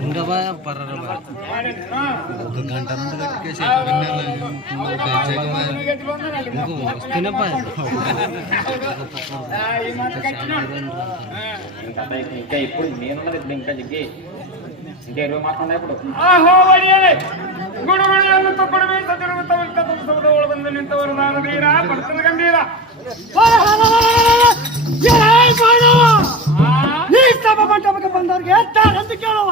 ఇంకా పర్వాలేదు ఒక గంట నుండి కట్టేసి వస్తేనప్ప ఇంకా ఇప్పుడు నేనున్నది ఇప్పుడు ఇంకా జగ్గి ఇంకా 20 మాట్లాడే ఇప్పుడు ಬಂದವ್ರಿಗೆ ಅಂತ ಕೇಳುವ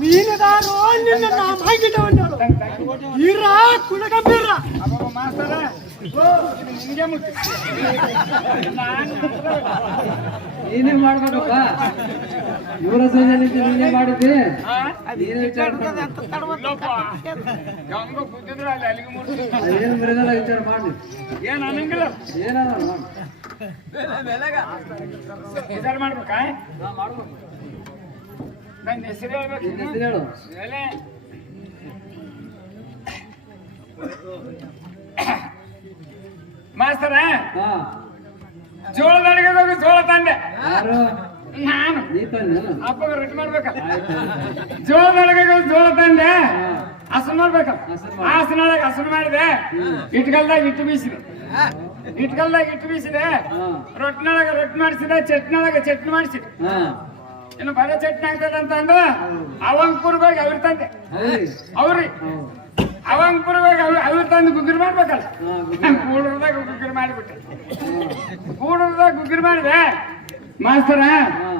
ಮೀನುದಾರು ನಿನ್ನ ಮಾಹಿತಿಟ್ಟವನ್ನಾರು ಇರ ಕುಣಗಂಬೀರ ನೀನೇ ಮಾಡ್ಬೇಕಪ್ಪ ಇವರ ಸೋಜನಿಂದ ನೀನೇ ಮಾಡಿದ್ದೆ ಏನು ಬರೋದಲ್ಲ ವಿಚಾರ ಮಾಡಿ ಏನಾರ ವಿಚಾರ ಮಾಡ್ಬೇಕಾ ನನ್ನ ಹೆಸರು ಹೇಳ್ಬೇಕು ಮಾಸ್ತರ ಜೋಳದೊಳಗೆ ಹೋಗಿ ಜೋಳ ತಂದೆ ನಾನು ಅಪ್ಪಗ ರೊಟ್ಟಿ ಮಾಡ್ಬೇಕಲ್ಲ ಜೋಳದೊಳಗೆ ಹೋಗಿ ಜೋಳ ತಂದೆ ಹಸನ್ ಮಾಡ್ಬೇಕಲ್ಲ ಹಸನೊಳಗೆ ಹಸನ್ ಮಾಡಿದೆ ಇಟ್ಕಲ್ದಾಗ ಇಟ್ಟು ಬೀಸಿದೆ ರೊಟ್ಟಿನೊಳಗೆ ರೊಟ್ಟಿ ಮಾಡಿಸಿದೆ ಚಟ್ನಿಯೊಳಗೆ ಚಟ್ನಿ ಮಾಡಿಸಿದೆ ಇನ್ನು ಬರ ಚಟ್ನಿ ಆಗ್ತದೆ ಅಂತ ಅಂದ್ರ ಅವಂಕುರ್ಗೋಗಿ ಅವ್ರ ತಂದೆ ಅವ್ರಿ ಅವಂಕುರ್ಗೋಗಿ ಅವ್ರ ತಂದು ಗುಗ್ಗಿರ್ ಮಾಡ್ಬೇಕಲ್ಲ ಗೂಡೂರದಾಗ ಗುಗ್ಗಿರ್ ಮಾಡಿಬಿಟ್ಟೆ ಗುಗ್ಗಿರ್ ಮಾಡಿದೆ ಮಾಸ್ತರ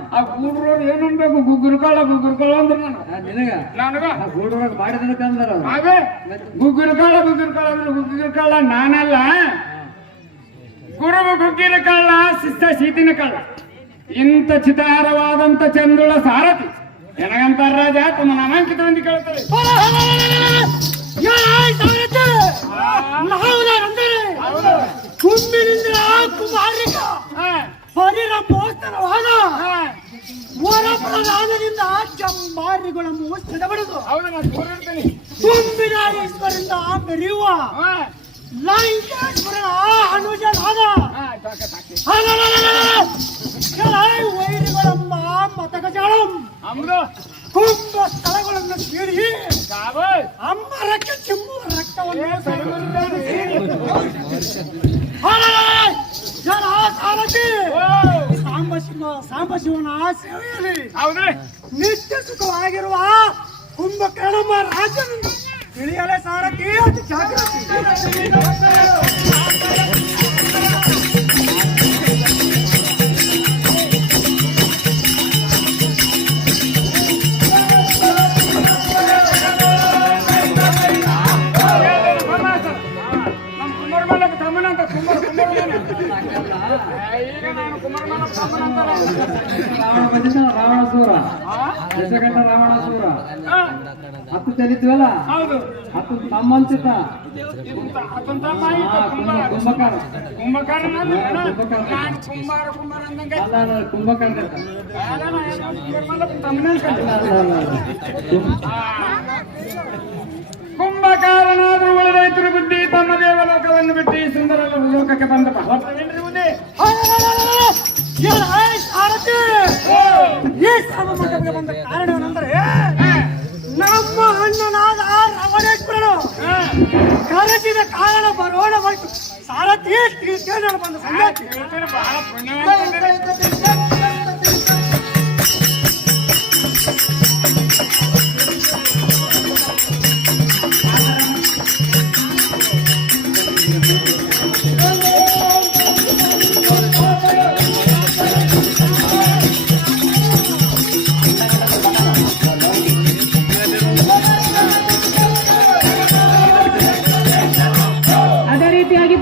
ಆ ಗೂಡ್ರವ್ರು ಏನ್ ಅನ್ಬೇಕು ಗುಗ್ಗಿರ್ಕೊಳ್ಳ ಅಂದ್ರೆ ನನಗ ಗುಗ್ಗಿರ್ಕೊಳ್ಳ ಅಂದ್ರೆ ಗುಗ್ಗಿರ್ಕೊಳ್ಳ ನಾನಲ್ಲ ಗುರುವು ಗುಗ್ಗಿನ ಕಳ್ಳ ಶಿಸ್ತ ಶೀತಿನ ಕಳ್ಳ ಇಂಥ ಚಿತಾರವಾದಂತ ಚಂದುಳ ಸಾರಥಿ ಎನಗಂತಾರ ರಾಜ ತಮ್ಮ ನಾಮಾಂಕಿತ ಎಂದು ಕೇಳುತ್ತದೆ ಕುಂಬಿನಿಂದ ಕುಮಾರಿಕ ಪರಿರ ಮೋಸ್ತರವಾದ ಓರಪ್ರಧಾನದಿಂದ ಚಂಬಾರಿಗಳ ಮೋಸ್ತಡಬಡದು ಕುಂಬಿನಾರೀಶ್ವರಿಂದ ಮೆರೆಯುವ ಲಂಕೇಶ್ವರನ ಅನುಜನಾದ ವೈರಿಗಳಮ್ಮ ಮತಗಜಾಳಂ ಕುಂಭ ಸ್ಥಳಗಳನ್ನು ಸೇರಿ ಅಮ್ಮರಕ್ಕೆ ಚಿಮ್ಮುವ ರಕ್ತವನ್ನು ಸಾಂಬಶಿವನ ಸೇವೆಯಲ್ಲಿ ನಿತ್ಯ ಸುಖವಾಗಿರುವ ಕುಂಭಕರ್ಣಮ್ಮ ರಾಜನನ್ನು ತಿಳಿಯಲೇ ಸಾರಥಿ ಅತಿ ಜಾಗೃತಿ ರಾವಣಾಸುರ ದಶಕಂಠ ರಾವಣಾಸುರ ಹತ್ತು ಚಲಿದ್ವಲ್ಲ ಹತ್ತು ತಮ್ಮಂಚಿತ ಕುಂಭಕಾರನಾದರೂ ರೈತರು ಬುದ್ಧಿ ತಮ್ಮ ದೇವಲೋಕವನ್ನು ಬಿಟ್ಟು ಸುಂದರ ಲೋಕಕ್ಕೆ ಬಂದ ಬಂದ ಕಾರಣವೇನೆಂದರೆ ನಮ್ಮ ಅಣ್ಣನಾದ ರಮಣೇಶ್ವರನು ಕರೆಸಿದ ಕಾರಣ ಬರೋಣ ಬಂತು ಸಾರಥಿ ತಿಳ್ಕೊಂಡು ಬಂದ ಸಂಗಾತಿ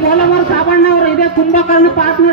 ಪೋಲಮರ ಸಾಬಣ್ಣ ಅವರು ಇದೆ ಕುಂಭಕರ್ಣ ಪಾತ್ರ